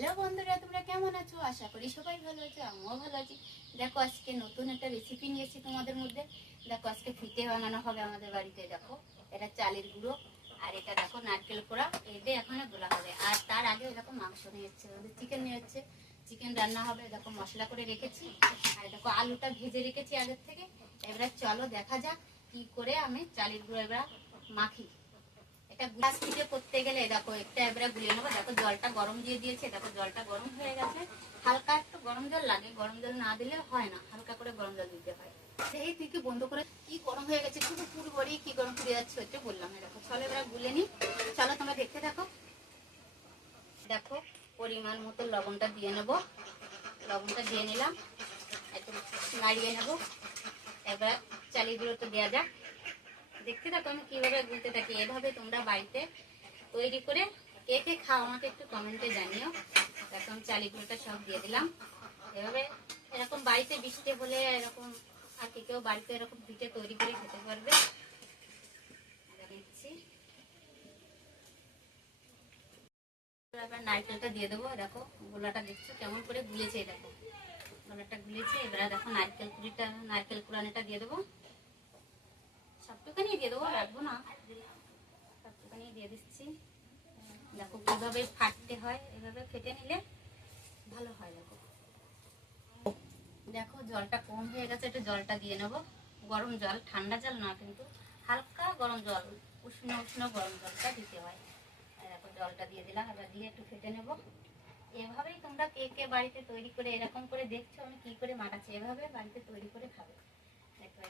Hello বন্ধুরা, তোমরা কেমন আছো? আশা করি সবাই ভালো আছো, আমিও ভালো আছি। দেখো, আজকে নতুন একটা রেসিপি নিয়েছি তোমাদের মধ্যে। দেখো, আজকে ফিতে বানানো হবে আমাদের বাড়িতে, দেখো। এটা চালের গুঁড়ো, আর এটা দেখো, নারকেল কোড়া এটা এখানে গোলা হবে। আর তার আগে দেখো, মাংস নিয়ে যাচ্ছে চিকেন নিয়ে চিকেন রান্না হবে, দেখো, মশলা করে রেখেছি। আর দেখো, আলুটা ভেজে রেখেছি আগের থেকে। এবার চলো, দেখা যাক কি করে আমি চালের গুঁড়ো এবার মাখি। এটা গ্লাস পিঠে করতে গেলে, দেখো একটা এবারে গুলিয়ে নেব। দেখো জলটা গরম দিয়ে দিয়েছে, দেখো জলটা গরম হয়ে গেছে। হালকা একটু গরম জল লাগে, গরম জল না দিলে হয় না, হালকা করে গরম জল দিতে হয়। সেই থেকে বন্ধ করে কি গরম হয়ে গেছে শুধু পুরো বড়ি কি গরম ফিরে যাচ্ছে হচ্ছে বললাম না। দেখো, চলো এবার গুলে নি। চলো তোমরা দেখতে থাকো। দেখো, পরিমাণ মতো লবণটা দিয়ে নেব। লবণটা দিয়ে নিলাম। একটু নাড়িয়ে নেব। এবার চালিয়ে গুঁড়োটা দেওয়া যাক। দেখতে থাকো, আমি কীভাবে গুলতে থাকি, এভাবে তোমরা বাড়িতে তৈরি করে কে কে খাও আমাকে একটু কমেন্টে জানিও। এখন চালি গুঁড়োটা সব দিয়ে দিলাম। এভাবে এরকম বাড়িতে বৃষ্টি হলে এরকম আর কে কেউ বাড়িতে এরকম পিঠে তৈরি করে খেতে পারবে। এবার নারকেলটা দিয়ে দেবো, দেখো, গোলাটা দেখছ কেমন করে গুলেছে, দেখো। গোলাটা গুলেছে, এবার দেখো নারকেল কুড়িটা, নারকেল কুড়ানিটা দিয়ে দেবো। সবটুখানি দিয়ে দেবো, রাখব না। সবটুখানি দিয়ে দিচ্ছি। দেখো কীভাবে ফাটতে হয়, এভাবে ফেটে নিলে ভালো হয়, দেখো। দেখো, জলটা কম হয়ে গেছে, একটু জলটা দিয়ে নেব। গরম জল, ঠান্ডা জল না, কিন্তু হালকা গরম জল, উষ্ণ উষ্ণ গরম জলটা দিতে হয়। দেখো, জলটা দিয়ে দিলাম, এবার দিয়ে একটু ফেটে নেব। এভাবেই তোমরা কে কে বাড়িতে তৈরি করে এরকম করে দেখছ, আমি কি করে মাখাচ্ছি, এভাবে বাড়িতে তৈরি করে খাবে।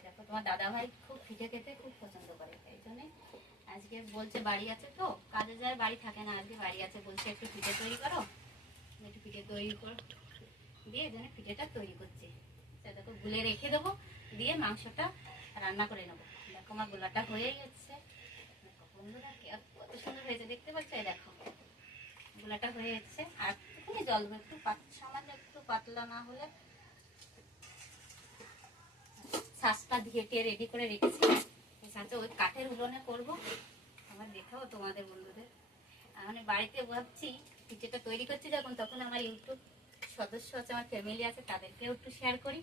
দেখো তোমার দাদা ভাই খুব পিঠে খেতে খুব পছন্দ করে, এই জন্যে আজকে বলছে বাড়ি আছে তো, কাজে যায় বাড়ি থাকে না, আজকে বাড়ি আছে, বলছে একটু পিঠে তৈরি করো একটু পিঠে তৈরি কর, দিয়ে এই জন্য পিঠেটা তৈরি করছি। তা দেখো গুলে রেখে দেবো, দিয়ে মাংসটা রান্না করে নেব। দেখো আমার গোলাটা হয়ে গেছে। বন্ধুরা কত সুন্দর হয়েছে, দেখতে পাচ্ছ? দেখো, গোলাটা হয়ে যাচ্ছে আর জল একটু সামান্য একটু পাতলা না হলে শ্বাসটা ঘেটে রেডি করে রেখেছি। শ্বাসটা ওই কাঠের উলনে করব। আমার দেখাবো তোমাদের বন্ধুদের। আমি বাড়িতে ভাবছি, পিঠেটা তৈরি করছি যখন, তখন আমার ইউটিউব সদস্য আছে, আমার ফ্যামিলি আছে, তাদেরকেও একটু শেয়ার করি।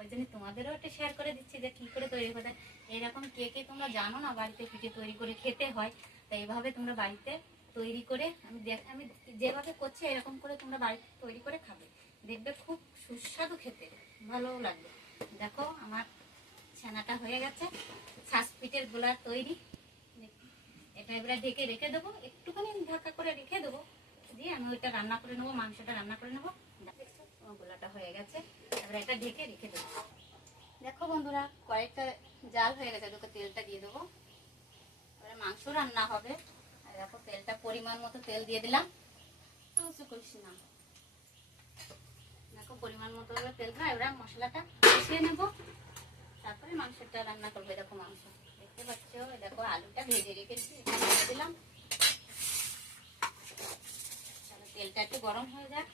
ওই জন্য তোমাদেরও একটু শেয়ার করে দিচ্ছি যে কী করে তৈরি হয়। এরকম কে কে তোমরা জানো না বাড়িতে পিঠে তৈরি করে খেতে হয়? তাই এইভাবে তোমরা বাড়িতে তৈরি করে, আমি দেখ, আমি যেভাবে করছি, এরকম করে তোমরা বাড়িতে তৈরি করে খাবে। দেখবে খুব সুস্বাদু খেতে, ভালোও লাগবে। দেখো, আমার ছানাটা হয়ে গেছে। পিঠের গোলা তৈরি। এটা এবারে ঢেকে রেখে দেবো। একটুখানি ঢাকা করে রেখে দেবো। দিয়ে আমি ওইটা রান্না করে নেব, মাংসটা রান্না করে নেব। গোলাটা হয়ে গেছে। এবারে এটা ঢেকে রেখে দেবো। দেখো বন্ধুরা, কয়েকটা জাল হয়ে গেছে তোকে তেলটা দিয়ে দেবো। এবারে মাংস রান্না হবে। দেখো, তেলটা পরিমাণ মতো তেল দিয়ে দিলাম। কিছু করিস না। দেখো, পরিমাণ মতো এবার তেলটা, এবার মশলাটা কষিয়ে নেব। তারপরে মাংসটা রান্না করবে দেখো মাংস। দেখতে পাচ্ছ? দেখো আলুটা ভেজে রেখেছি, দিলাম। তেলটা একটু গরম হয়ে যাক।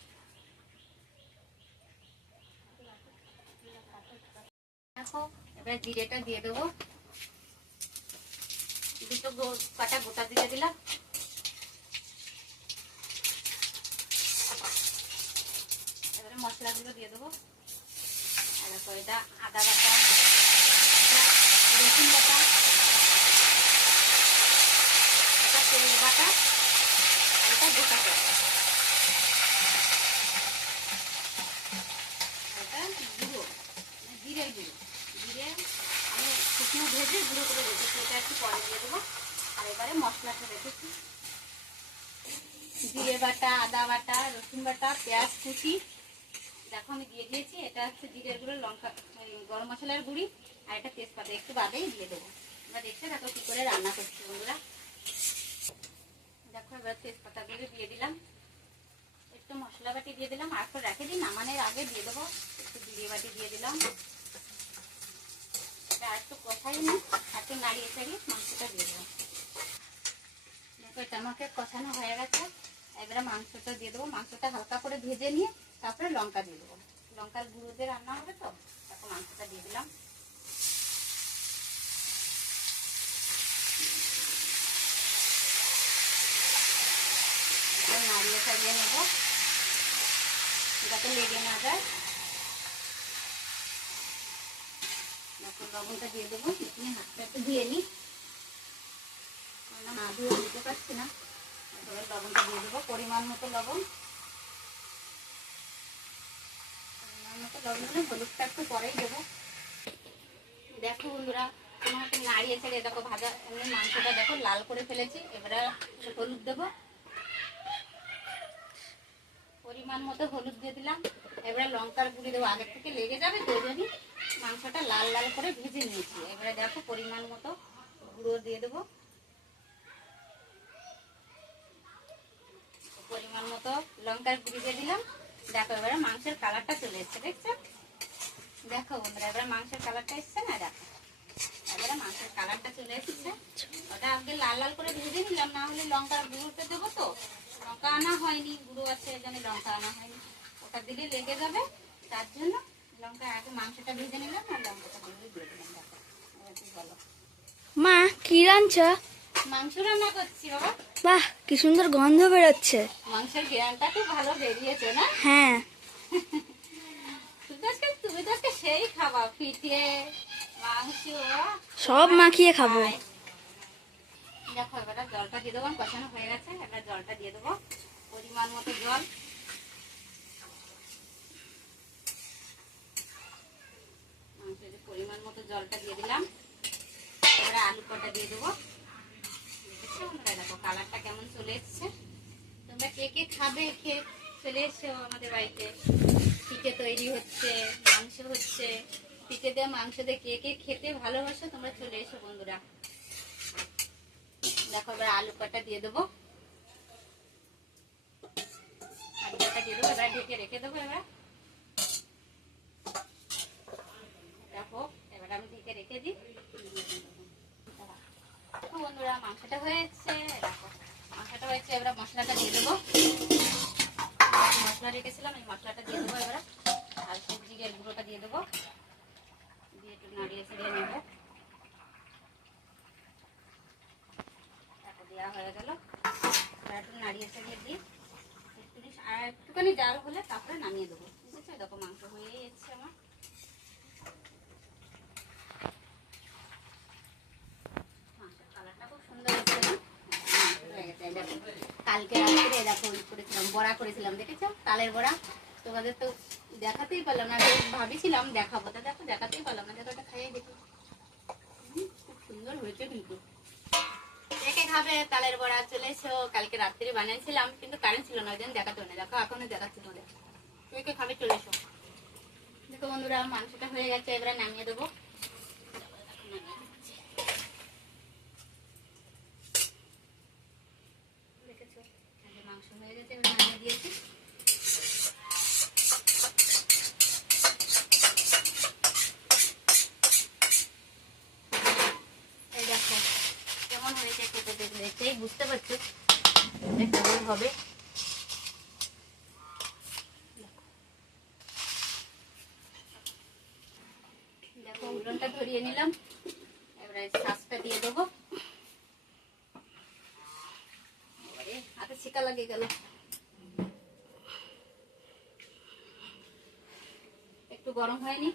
দেখো, এবার জিরেটা দিয়ে দেবো। দুটো কাটা গোটা দিয়ে দিলাম। এবারে মশলাগুলো দিয়ে দেবো। আর এটা আদা বাটা। রসুন বাটা এটা তেল বাটা আর এটা গোটা বাটা এটা গুঁড়ো জিরে গুঁড়ো জিরে আমি শুকনো ভেজে গুঁড়ো করে রেখেছি এটা একটু পরে দিয়ে দেবো আর এবারে মশলাটা রেখেছি জিরে বাটা, আদা বাটা, রসুন বাটা, পেঁয়াজ কুচি। দেখো আমি দিয়ে দিয়েছি, এটা হচ্ছে জিরের গুঁড়ো, লঙ্কা গরম মশলার গুঁড়ি। আর এটা তেজপাতা একটু বাদেই দিয়ে দেবো। এবার দেখতে দেখো কী করে রান্না করছি বন্ধুরা। দেখো এবার তেজপাতাগুলো দিয়ে দিলাম। একটু মশলা বাটি দিয়ে দিলাম। আর একটু রেখে দিই, নামানোর আগে দিয়ে দেবো। একটু জিরে বাটি দিয়ে দিলাম। আর একটু কষাই নি, আর একটু নাড়িয়ে চাড়িয়ে মাংসটা দিয়ে দেবো। দেখো, এটা আমাকে কষানো হয়ে গেছে। এবারে মাংসটা দিয়ে দেবো। মাংসটা হালকা করে ভেজে নিয়ে তারপরে লঙ্কা দিয়ে দেবো। লঙ্কার গুঁড়ো দিয়ে রান্না হবে তো? তারপর মাংসটা দিয়ে দিলাম। চাড়িয়ে নেব। যাতে লেগে না যায়। লবণটা দিয়ে দেবো। এখানে হাতটা একটু ধুয়ে নিই। না ধুয়ে দিতে পারছি না। এবার লবণটা দিয়ে দেবো। পরিমাণ মতো লবণ। মতো লবণ দিলে হলুদটা একটু পরেই দেবো। দেখো বন্ধুরা, তোমার নাড়িয়ে ছেড়ে দেখো ভাজা মাংসটা দেখো লাল করে ফেলেছি। এবারে হলুদ দেবো। পরিমাণ মতো হলুদ দিয়ে দিলাম। এবারে লঙ্কার গুঁড়ি দেবো। আগের থেকে লেগে যাবে তো মাংসটা লাল লাল করে ভেজে নিয়েছি। এবারে দেখো পরিমাণ মতো গুঁড়ো দিয়ে দেবো। পরিমাণ মতো লঙ্কার গুঁড়ি দিয়ে দিলাম। দেখো এবারে মাংসের কালারটা চলে এসছে, দেখছ? দেখো বন্ধুরা, এবারে মাংসের কালারটা এসছে না? দেখো। এবারে মাংসের কালারটা চলে এসেছে। ওটা আগে লাল লাল করে ভেজে নিলাম, না হলে লঙ্কার গুঁড়োতে দেবো তো। লঙ্কা আনা হয়নি গুঁড়ো আছে এই জন্য লঙ্কা আনা হয়নি। ওটা দিলে লেগে যাবে তার জন্য লঙ্কা আগে মাংসটা ভেজে নিলাম আর লঙ্কাটা দিয়ে দিলাম। বলো মা কি রাঁধছ মাংস রান্না করছি বাবা। বাহ কি সুন্দর গন্ধ বেরোচ্ছে। মাংসের গ্রানটা খুব ভালো বেরিয়েছে না? হ্যাঁ। তুমি তো আজকে তো সেই খাবা পিঠে মাংস সব মাখিয়ে খাব। দেখো এবার জলটা দিয়ে দেবো, কষানো হয়ে গেছে, এবার জলটা দিয়ে দেবো। পরিমাণ মতো জল। পরিমাণ মতো জলটা দিয়ে দিলাম। এবারে আলু কটা দিয়ে দেবো? দেখো, কালারটা কেমন চলে এসছে? তোমরা কে কে খাবে, খেয়ে চলে এসছো আমাদের বাড়িতে? পিঠে তৈরি হচ্ছে, মাংস হচ্ছে। পিঠে দেওয়া মাংস দিয়ে কে কে খেতে ভালোবাসো, তোমরা চলে এসো বন্ধুরা। দেখো, এবার আলু কটা দিয়ে দেবো। আলু কটা দিয়ে দেবো, এবার ঢেকে রেখে দেবো এবার। দেখো, এবার আমি ঢেকে রেখে দিই। বন্ধুরা, মাংসটা হয়েছে, দেখো হয়েছে, এবার মশলাটা দিয়ে দেবো। মশলা রেখেছিলাম, এই মশলাটা দিয়ে দেবো এবার। আর জিরের গুঁড়োটা দিয়ে দেবো। দিয়ে একটু নাড়িয়ে ছিড়িয়ে নেব দেখো দেওয়া হয়ে গেল এবার একটু নাড়িয়ে ছিড়িয়ে দিই একটুখানি আর একটুখানি জাল হলে তারপরে নামিয়ে দেবো বুঝেছ? দেখো মাংস হয়েই এসছে আমার। হ্যাঁ, হয়ে করেছিলাম বড়া করেছিলাম তালের বড়া। তো দেখাতেই পারলাম না দেখাবো তা দেখো দেখাতেই পারলাম না দেখো খাইয়ে দেখো। খুব সুন্দর হয়েছে কিন্তু। খাবে তালের বড়া চলে এসো কালকে রাত্রে বানিয়েছিলাম কিন্তু কারেন্ট ছিল না, ওই জন্য দেখাতে না দেখো, এখনও দেখাচ্ছি তোমাদের। তুই খাবে? চলে এসো। দেখো বন্ধুরা, মাংসটা হয়ে গেছে, এবারে নামিয়ে দেবো দেখেছ এই যে মাংস হয়ে গেছে এবার নামিয়ে দিয়েছি এই দেখো কেমন হয়েছে খেতে দেখলে দেখতেই বুঝতে পারছ যে কেমন হবে দেখো ধরিয়ে নিলাম। এবারে শ্বাসটা দিয়ে দেবো। হাতে ছিকা লাগিয়ে গেল। একটু গরম হয়নি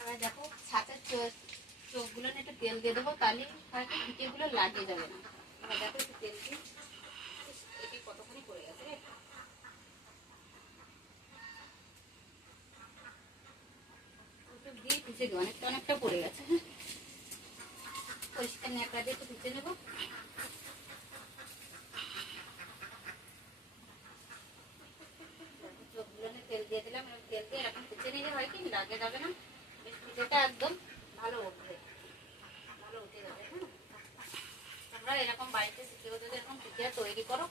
এবার দেখো ছাতের চোখগুলো একটু তেল দিয়ে দেবো, তাহলে পিঠেগুলো লাগিয়ে যাবে না। দেখো একটু তেল দিই ইস, এটি কতখানি পড়ে গেছে রে। একটু দিয়ে পিছিয়ে দেবো অনেকটা অনেকটা পড়ে গেছে হ্যাঁ? পরিষ্কার ন্যাকড়া দিয়ে নেব। তেল নিলে হয় এরকম বাড়িতে পিঠে তৈরি করো,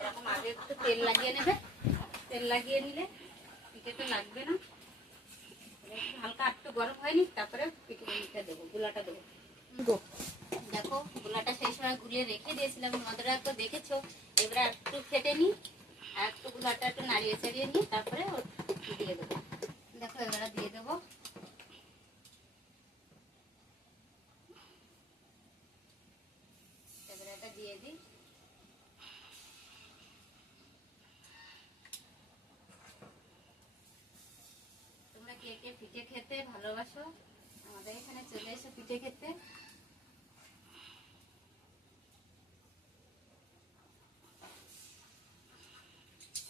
এরকম আগে একটু তেল লাগিয়ে নেবে। তেল লাগিয়ে নিলে পিঠেটা লাগবে না। হালকা একটু গরম হয়নি তারপরে পিঠে দেবো গুলাটা দেবো। দেখো গুলাটা সেই সময় গুলিয়ে রেখে দিয়েছিলাম তোমাদেরা তো দেখেছ? এবারে একটু ফেটে নিই আর একটু গুলাটা একটু নাড়িয়ে চাড়িয়ে নিই তারপরে দিয়ে দেবো। দেখো এবারে দিয়ে দেবো। এবারে এটা দিয়ে দিই কে কে পিঠে খেতে ভালোবাসো আমাদের এখানে চলে এসো পিঠে খেতে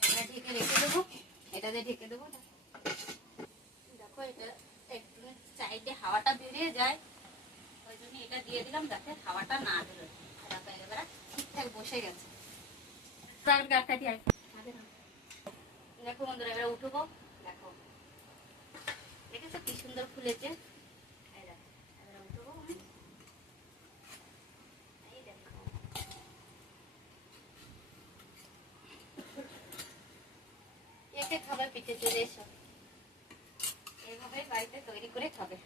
এটা ঢেকে রেখে দেবো এটা দিয়ে ঢেকে দেবো দেখো। এটা একটু সাইডে হাওয়াটা বেরিয়ে যায় ওই জন্য এটা দিয়ে দিলাম যাতে হাওয়াটা না বেরোয়। দেখো একেবারে ঠিকঠাক বসে গেছে। তার দিয়ে দেখো বন্ধুরা এবার উঠবো। দেখো। দেখেছ কি সুন্দর ফুলেছে? বাড়িতে খাবার পিঠে চলে এসো। এইভাবে বাড়িতে তৈরি করে খাবে।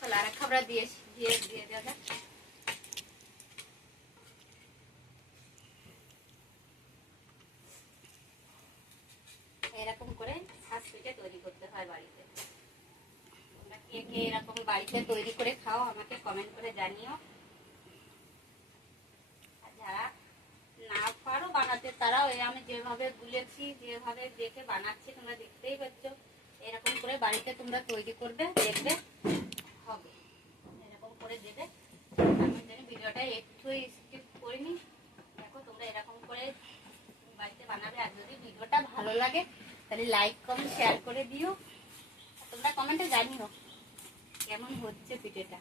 Para cabra 10, দিয়ে 10, 10. এরকম করে পিঠে তৈরি করতে হয় বাড়িতে। তোমরা কে কে এরকম বাড়িতে তৈরি করে খাও আমাকে কমেন্ট করে জানিও। আর যারা না পারো বানাতে, তারাও আমি যেভাবে গুলেছি যেভাবে দেখে বানাচ্ছি, তোমরা দেখতেই পাচ্ছ। এরকম করে বাড়িতে তোমরা তৈরি করবে, দেখবে, হবে। এরকম করে দেবে আমি জানি ভিডিওটা একটু স্কিপ করিনি দেখো তোমরা এরকম করে বাড়িতে বানাবে আর যদি ভিডিওটা ভালো লাগে তাহলে লাইক কমেন্ট শেয়ার করে দিও। তোমরা কমেন্টে জানিও কেমন হচ্ছে পিঠেটা।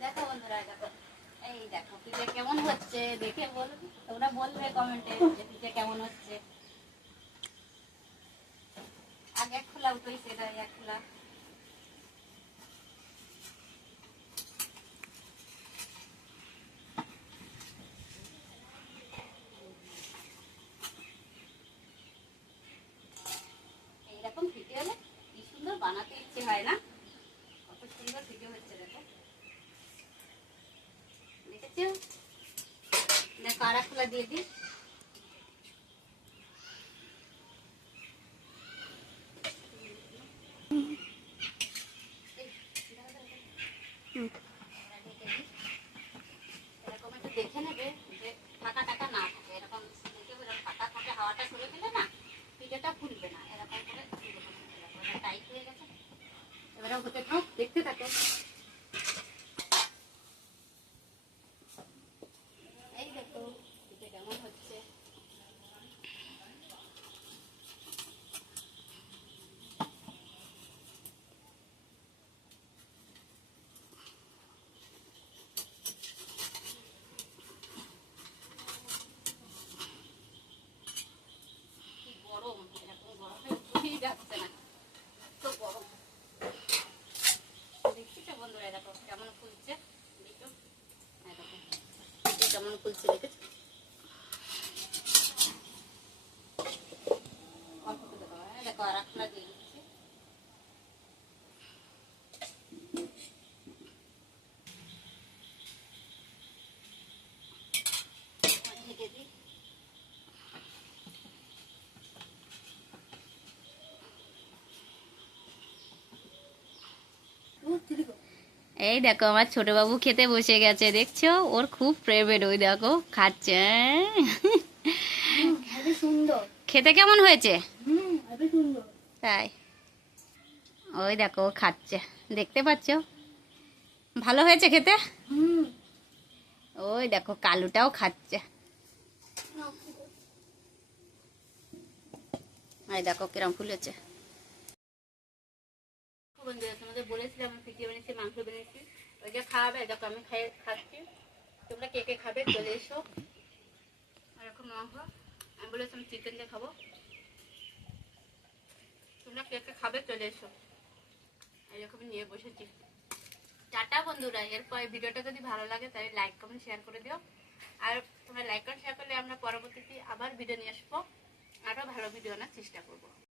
দেখো বন্ধুরা, দেখো। এই দেখো, পিঠে কেমন হচ্ছে? দেখে বল তোমরা বলবে কমেন্টে যে পিঠে কেমন হচ্ছে। আগে খোলা উঠেছে এটা এক খোলা এইরকম পিঠে হলে কি সুন্দর বানাতে ইচ্ছে হয় না কত সুন্দর পিঠে হচ্ছে দেখো দেখেছ এক খোলা দিয়ে দিই এরকম একটু দেখে নেবে যে ফাঁকা টাকা না থাকে এরকম দেখে এরকম ফাঁকা ফাঁকা হাওয়াটা সরে দিলে না পিঠেটা ফুলবে না এরকম করে টাইট হয়ে গেছে এবারে হতে থাক দেখতে থাকো এই দেখো পিঠে কেমন হচ্ছে কি গরম এরকম গরমে উঠেই যাচ্ছে না তো গরম দেখছি তো বন্ধুরা দেখো কেমন ফুলছে দেখো হ্যাঁ দেখো পিঠে কেমন ফুলছে দেখেছ অল্প করে দেবো, হ্যাঁ, দেখো আর একটা দিয়ে দিচ্ছি ঢেকে দিই এই দেখো আমার ছোট বাবু খেতে বসে গেছে দেখছ? ওর খুব ফেভারিট ওই দেখো খাচ্ছে। খেতে কেমন হয়েছে? তাই। ওই দেখো খাচ্ছে। দেখতে পাচ্ছো? ভালো হয়েছে খেতে? ওই দেখো কালুটাও খাচ্ছে। এই দেখো কিরম ফুলেছে বন্ধুরা তোমাদের বলেছিলাম আমি পিঠে বানিয়েছি, মাংস বানিয়েছি। ওইটা খাওয়াবে, দেখো আমি খাই, খাচ্ছি। তোমরা কে কে খাবে, চলে এসো। এরকম মাংস। আমি বলেছিলাম চিকেন দিয়ে খাব। তোমরা কে কে খাবে, চলে এসো। এরকম নিয়ে বসেছি। টাটা বন্ধুরা, এরপর ভিডিওটা যদি ভালো লাগে, তাহলে লাইক কমেন্ট শেয়ার করে দিও। আর তোমরা লাইক কমেন্ট শেয়ার করলে আমরা পরবর্তীতে আবার ভিডিও নিয়ে আসব। আরও ভালো ভিডিও আনার চেষ্টা করব।